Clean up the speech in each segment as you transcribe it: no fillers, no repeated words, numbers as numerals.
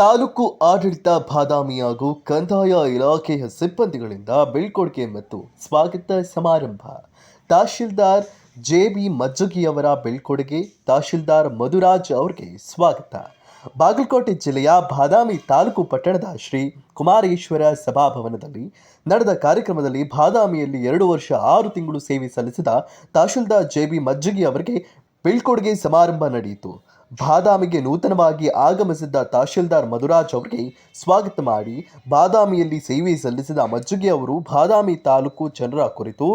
ತಾಲೂಕು ಆಡಳಿತ ಬಾದಾಮಿ ಹಾಗೂ ಕಂದಾಯ ಇಲಾಖೆಯ ಸಿಬ್ಬಂದಿಗಳಿಂದ ಬೀಳ್ಕೊಡುಗೆ ಮತ್ತು ಸ್ವಾಗತ ಸಮಾರಂಭ. ತಹಶೀಲ್ದಾರ್ ಜೆ.ಬಿ. ಮಜ್ಜಗಿಯವರ ಬೀಳ್ಕೊಡುಗೆ, ತಹಶೀಲ್ದಾರ್ ಮಧುರಾಜ್ ಅವರಿಗೆ ಸ್ವಾಗತ. ಬಾಗಲಕೋಟೆ ಜಿಲ್ಲೆಯ ಬಾದಾಮಿ ತಾಲೂಕು ಪಟ್ಟಣದ ಶ್ರೀ ಕುಮಾರೇಶ್ವರ ಸಭಾಭವನದಲ್ಲಿ ನಡೆದ ಕಾರ್ಯಕ್ರಮದಲ್ಲಿ ಬಾದಾಮಿಯಲ್ಲಿ 2 ವರ್ಷ 6 ತಿಂಗಳು ಸೇವೆ ಸಲ್ಲಿಸಿದ ತಹಶೀಲ್ದಾರ್ ಜೆ.ಬಿ. ಮಜ್ಜಗಿ ಅವರಿಗೆ ಬೀಳ್ಕೊಡುಗೆ ಸಮಾರಂಭ ನಡೆಯಿತು. ಬಾದಾಮಿಗೆ ನೂತನವಾಗಿ ಆಗಮಿಸಿದ್ದ ತಹಶೀಲ್ದಾರ್ ಮಧುರಾಜ್ ಅವರಿಗೆ ಸ್ವಾಗತ ಮಾಡಿ ಬಾದಾಮಿಯಲ್ಲಿ ಸೇವೆ ಸಲ್ಲಿಸಿದ ಮಜ್ಜಗಿ ಅವರು ಬಾದಾಮಿ ತಾಲೂಕು ಜನರ ಕುರಿತು,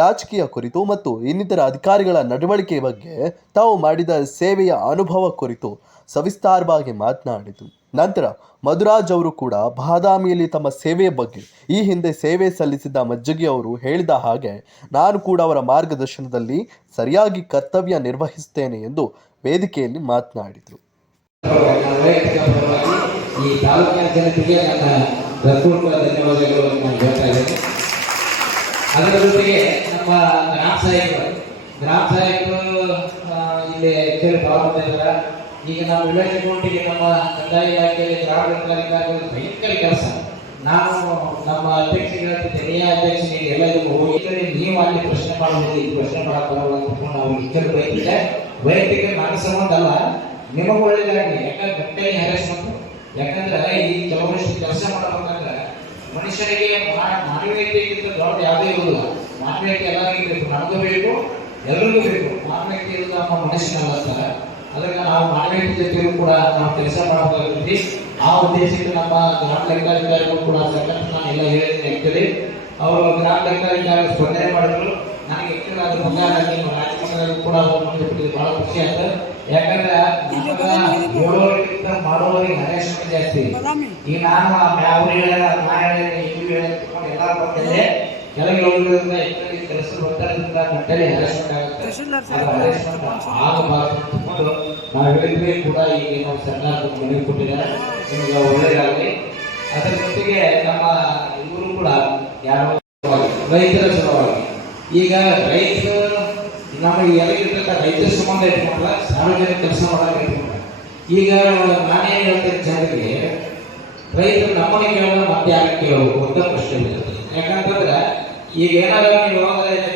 ರಾಜಕೀಯ ಕುರಿತು ಮತ್ತು ಇನ್ನಿತರ ಅಧಿಕಾರಿಗಳ ನಡವಳಿಕೆ ಬಗ್ಗೆ ತಾವು ಮಾಡಿದ ಸೇವೆಯ ಅನುಭವ ಕುರಿತು ಸವಿಸ್ತಾರವಾಗಿ ಮಾತನಾಡಿದರು. ನಂತರ ಮಧುರಾಜ್ ಅವರು ಕೂಡ ಬಾದಾಮಿಯಲ್ಲಿ ತಮ್ಮ ಸೇವೆಯ ಬಗ್ಗೆ ಈ ಹಿಂದೆ ಸೇವೆ ಸಲ್ಲಿಸಿದ ಮಜ್ಜಗಿ ಅವರು ಹೇಳಿದ ಹಾಗೆ ನಾನು ಕೂಡ ಅವರ ಮಾರ್ಗದರ್ಶನದಲ್ಲಿ ಸರಿಯಾಗಿ ಕರ್ತವ್ಯ ನಿರ್ವಹಿಸುತ್ತೇನೆ ಎಂದು ವೇದಿಕೆಯಲ್ಲಿ ಮಾತನಾಡಿದರು. ಈ ತಾಲೂಕಿನ ಜನತೆಗೆ ನನ್ನ ಹೃತ್ಪೂರ್ವಕ ಧನ್ಯವಾದಗಳನ್ನು ನಾನು ಹೇಳ್ತಾ ಇದ್ದೇನೆ. ಅದರ ಜೊತೆಗೆ ನಮ್ಮ ಗ್ರಾಮ ಸಹಾಯಕರು ಇಲ್ಲಿ ಹೆಚ್ಚು ಭಾಗವಹಿಸಿದ್ದಾರೆ. ಈಗ ನಾವು ವಿವೇಚನೆಗೊಂಡಿಗೆ ನಮ್ಮ ಕಂದಾಯ ಇಲಾಖೆಯಲ್ಲಿ ಗ್ರಾಮಾಧಿಕಾರಿಗಳು ಭಯಂಕರ ಕೆಲಸ. ನಾನು ನಮ್ಮ ಅಧ್ಯಕ್ಷರಿಗೆ ಹೇಳ್ತಿದ್ದೆ, ಅಧ್ಯಕ್ಷನಿಗೆ ಎಲ್ಲರಿಗೂ ಹೋಗಿ ನೀವು ಅಲ್ಲಿ ಪ್ರಶ್ನೆ ಮಾಡೋದಿಲ್ಲ, ಇದು ಪ್ರಶ್ನೆ ಮಾಡಬಾರದು ಅಂತ ನಾವು ಇಚ್ಚರು ಬೈತಿದ್ದೆ. ವೈಯಕ್ತಿಕ ನನ್ನ ಸಂಬಂಧ ಅಲ್ಲ, ನಿಮಗೂ ಒಳ್ಳೆಯದಾಗಲಿ. ಯಾಕಂದ್ರೆ ಗಟ್ಟೆ ಹ್ಯಾರೆಸ್ಮೆಂಟ್. ಯಾಕಂದ್ರೆ ಈ ಕೆಲವಷ್ಟು ಕೆಲಸ ಮಾಡಬೇಕಂದ್ರೆ ಮನುಷ್ಯನಿಗೆ ಮಾನವೀಯತೆಗಿಂತ ದೊಡ್ಡ ಯಾವುದೇ ಇರುವುದಿಲ್ಲ. ಮಾನವೀಯತೆ ಎಲ್ಲರಿಗೂ ಬೇಕು, ನನಗೂ ಬೇಕು, ಎಲ್ಲರಿಗೂ ಬೇಕು. ಮಾನವೀಯತೆ ಇರೋದು ನಮ್ಮ ಮನುಷ್ಯನಲ್ಲ. ಅದಕ್ಕೆ ನಾವು ಮಾನವೀಯತೆ ಜೊತೆಗೂ ಕೂಡ ನಾವು ಕೆಲಸ ಮಾಡಬೇಕಾಗುತ್ತೆ. ಆ ಉದ್ದೇಶಕ್ಕೆ ನಮ್ಮ ಗ್ರಾಮ ಲೆಕ್ಕಾಧಿಕಾರಿಗಳು ಕೂಡ ಸೆಕೆಂಡ್ ನಾನು ಎಲ್ಲ ಹೇಳಿದ್ದೀನಿ. ಆ್ಯಕ್ಚುಲಿ ಅವರು ಗ್ರಾಮ ಲೆಕ್ಕಾಧಿಕಾರಿ ಸ್ಪಂದನೆ ಮಾಡಿದ್ರು. ನನಗೆ ಆ್ಯಕ್ಚುಲಿ ಅದ್ರ ಮುಂದೆ ರಾಜಕೀಯಗಳು ಕೂಡ ಬಹಳ ಖುಷಿ ಆಯ್ತು. ಯಾಕಂದ್ರೆ ಹೇಳೋರಿಗಿಂತ ಮಾಡೋರಿಗೆ ಹರೇಶ್ವರ ಜಾಸ್ತಿ. ಈಗ ನಾನು ಅವ್ರು ಹೇಳ ಎಲ್ಲ ಬಂದಿದೆ ಕೆಳಗೆ ಹೋಗೋದ್ರಿಂದ ಕೆಲಸ ಒತ್ತಡದಿಂದ ಗಂಟಲೆ ಹರೇಶ್ವರ ಆಗುತ್ತೆ. ಆಗಬಾರದು ಅಂದ್ಕೊಂಡು ನಾವು ಹೇಳಿದ್ವಿ ಕೂಡ. ಈಗ ನಾವು ಸರ್ಕಾರ ಮನವಿ ಕೊಟ್ಟಿದ್ದಾರೆ, ನಿಮಗೆ ಒಳ್ಳೆಯದಾಗಲಿ. ಅದರ ಜೊತೆಗೆ ನಮ್ಮ ಇವರು ಕೂಡ ಯಾರೋ ರೈತರ ಸಲುವಾಗಿ ಈಗ ರೈತರು ನಮಗೆ ಎಲ್ಲಿರ್ತಕ್ಕ ರೈತರ ಸಂಬಂಧ ಇಟ್ಕೊಂಡ್ರ ಸಾರ್ವಜನಿಕ ಕೆಲಸ ಮಾಡಕ್ಕೆ ಇಟ್ಕೊಂಡ್ರ. ಈಗ ನಾನೇನು ಹೇಳ್ತೇನೆ ಜನರಿಗೆ, ರೈತರು ನಮ್ಮನೆ ಕೇಳೋದು ಮತ್ತೆ ಯಾಕೆ ಕೇಳೋದು ಅಂತ ಪ್ರಶ್ನೆ ಬರ್ತದೆ. ಯಾಕಂತಂದ್ರೆ ಈಗ ಏನಾದ್ರು ನೀವು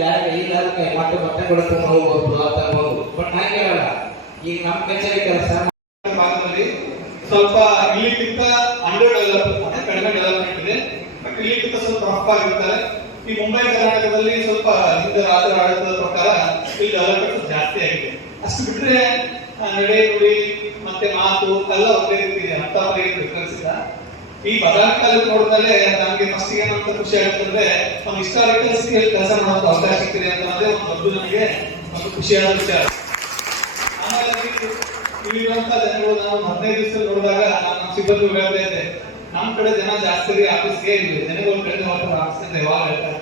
ಯಾರಿಗೆ ಇಲ್ಲದಕ್ಕೆ ಮತ್ತೆ ಕೊಡ್ಕೊಂಡು ಹೋಗ್ಬೋದು ಅಂತ ಹೋಗ್ಬೋದು. ಬಟ್ ನಾ ಕೇಳಲ್ಲ. ಈಗ ನಮ್ಮ ಕಚೇರಿ ಕೆಲಸ ಭಾಗದಲ್ಲಿ ಸ್ವಲ್ಪ ಇಲ್ಲಿಗಿಂತ ಅಂಡರ್ ಡೆವಲಪ್ ಅಂದ್ರೆ ಕಡಿಮೆ ಡೆವಲಪ್ಮೆಂಟ್ ಇದೆ. ಬಟ್ ಇಲ್ಲಿಗಿಂತ ಸ್ವಲ್ಪ ರಫ್ ಆಗಿರ್ತಾರೆ. ಈ ಮುಂಬೈ ಕರ್ನಾಟಕದಲ್ಲಿ ಸ್ವಲ್ಪ ಹಿಂದೆ ರಾಜ್ಯದ ಆಡಳಿತದ ಪ್ರಕಾರ ಇಲ್ಲಿ ಡೆವಲಪ್ಮೆಂಟ್ ಜಾಸ್ತಿ ಆಗಿದೆ. ಅಷ್ಟು ಬಿಟ್ರೆ ನಡೆ ನುಡಿ ಮತ್ತೆ ಮಾತು ಎಲ್ಲ ಒಂದೇ ರೀತಿ ಇದೆ. ಹತ್ತಾವರೆ ಡಿಫರೆನ್ಸ್ ಇಲ್ಲ. ಈ ಬಾದಾಮಿ ತಾಲೂಕು ನೋಡಿದ್ಮೇಲೆ ನಮಗೆ ಫಸ್ಟ್ ಏನಂತ ಖುಷಿ ಆಗುತ್ತಂದ್ರೆ ಒಂದು ಹಿಸ್ಟಾರಿಕಲ್ ಸ್ಕೇಲ್ ಕೆಲಸ ಮಾಡೋದು ಅವಕಾಶ ಸಿಗ್ತಿದೆ ಅಂತ ಅನ್ನೋದೇ ಒಂದು ದೊಡ್ಡ ನಮಗೆ ಒಂದು ಖುಷಿಯಾದ ವಿಚಾರ. ಆಮೇಲೆ ಇಲ್ಲಿರುವಂತ ಜನಗಳು ನಾವು 15 ದಿವಸ ನೋಡಿದಾಗ ನಮ್ಮ ಸಿಬ್ಬಂದಿ ಹೇಳ್ತಾ ಇದ್ದೆ, ನಮ್ಮ ಕಡೆ ಜನ ಜಾಸ್ತಿ ಆಫೀಸ್ಗೆ ಇಲ್ಲಿ ಜನಗಳು ಕಡೆ ಆಫೀಸ್ ಯಾವಾಗ ಹೇಳ್ತಾರೆ.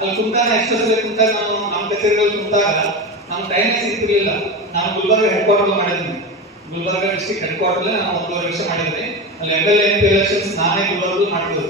ಅಲ್ಲಿ ಕುಂತಾಗ ಎಕ್ಸ್ಟ್ರಾ ಕುಂತಾಗ ನಾವು ನಮ್ಮ ಕಚೇರಿಗಳು ಕುಂತಾಗ ನಮ್ ಟೈಮ್ ಸಿಗ್ತಿರ್ಲಿಲ್ಲ. ನಾನು ಗುಲ್ಬರ್ಗ ಹೆಡ್ ಕ್ವಾರ್ಟರ್ ಮಾಡಿದ್ದೀನಿ. ಗುಲ್ಬರ್ಗ ಡಿಸ್ಟ್ರಿಕ್ಟ್ ಹೆಡ್ ಕ್ವಾರ್ಟರ್ ನಾನು 1.5 ವರ್ಷ ಮಾಡಿದ್ದೀನಿ. ಅಲ್ಲಿ MLA MP ಎಲೆಕ್ಷನ್ಸ್ ನಾನೇ ಗುಲ್ಬರ್ಗ ಮಾಡಿದ್ರು.